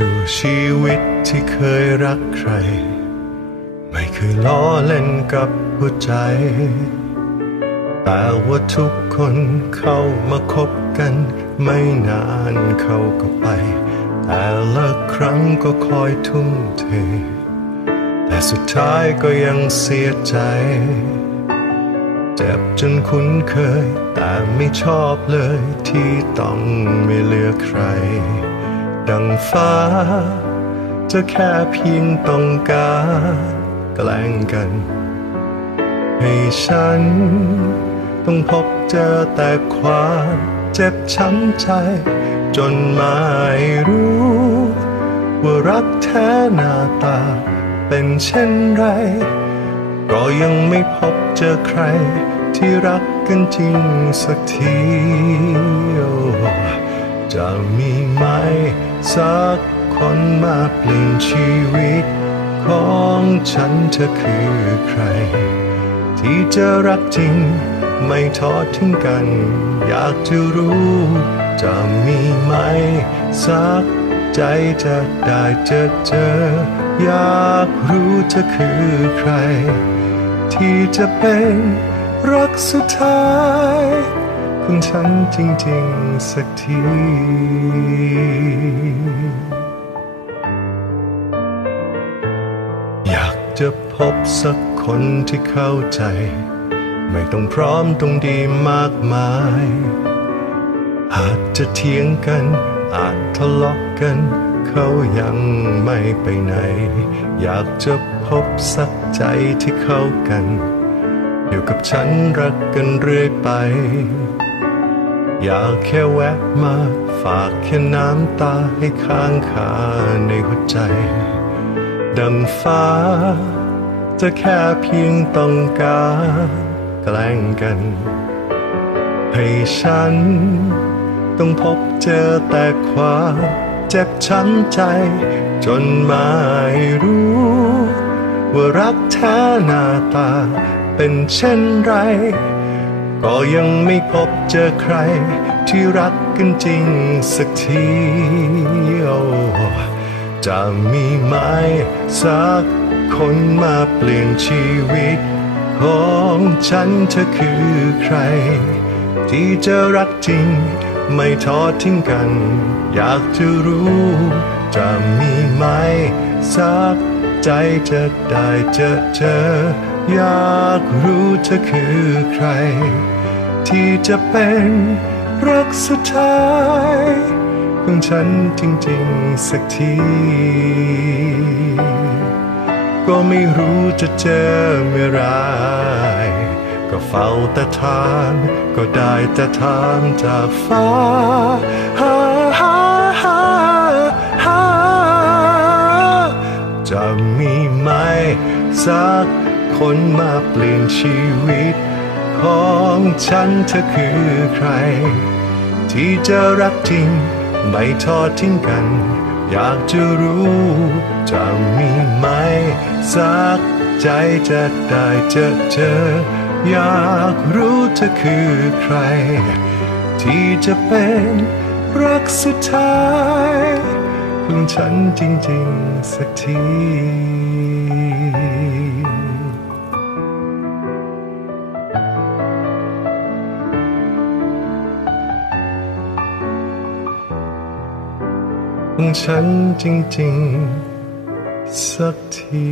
ชั่วชีวิตที่เคยรักใคร ไม่เคยล้อเล่นกับหัวใจ แต่ว่าทุกคนเข้ามาคบกัน ไม่นานเขาก็ไป แต่ละครั้งก็คอยทุ่มเท แต่สุดท้ายก็ยังเสียใจ เจ็บจนคุ้นเคย แต่ไม่ชอบเลยที่ต้องไม่เลือกใคร ดังฟ้า จะแค่เพียงต้องการแกล้งกัน ให้ฉัน ต้องพบเจอแต่ความเจ็บช้ำใจ จนไม่รู้ ว่ารักแท้หน้าตา เป็นเช่นไร ก็ยังไม่พบเจอใครที่รักกันจริงสักทีจะมีไหม สักคนมาเปลี่ยนชีวิต ของฉันเธอคือใคร ที่จะรักจริงไม่ทอดทิ้งกัน อยากจะรู้จะมีไหม สักใจจะได้เจอเจอ อยากรู้เธอคือใคร ที่จะเป็นรักสุดท้าย ของฉันจริง ๆ สักทีอยากจะพบสักคนที่เข้าใจ ไม่ต้องพร้อมต้องดีมากมาย อาจจะเถียงกัน อาจทะเลาะกัน เขายังไม่ไปไหน อยากจะพบสักใจที่เข้ากันอยู่กับฉันรักกันเรื่อยไป อยากแค่แวะมาฝากแค่น้ำตาให้ค้างคาในหัวใจ ดังฟ้า จะแค่เพียงต้องการแกล้งกัน ให้ฉัน ต้องพบเจอแต่ความเจ็บช้ำใจ จนไม่รู้ ว่ารักแท้หน้าตาเป็นเช่นไร ก็ยังไม่พบเจอใครที่รักกันจริงสักทีจะมีไหมสักคนมาเปลี่ยนชีวิต ของฉันเธอคือใคร ที่จะรักจริง ไม่ทอดทิ้งกัน อยากจะรู้ จะมีไหมสักใจจะได้เจอเจอ อยากรู้เธอคือใคร ที่จะเป็นรักสุดท้ายของฉันจริงๆสักที ก็ไม่รู้จะเจอเมื่อไรก็เฝ้าแต่ถามก็ได้แต่ถามจากฟ้า ชีวิตของฉันเธอคือใคร ที่จะรักจริงไม่ทอดทิ้งกัน อยากจะรู้จะมีไหมสักใจจะได้เจอเจอ อยากรู้เธอคือใคร ที่จะเป็นรักสุดท้ายของฉันจริง ๆ สักที ของฉันจริง ๆ สักที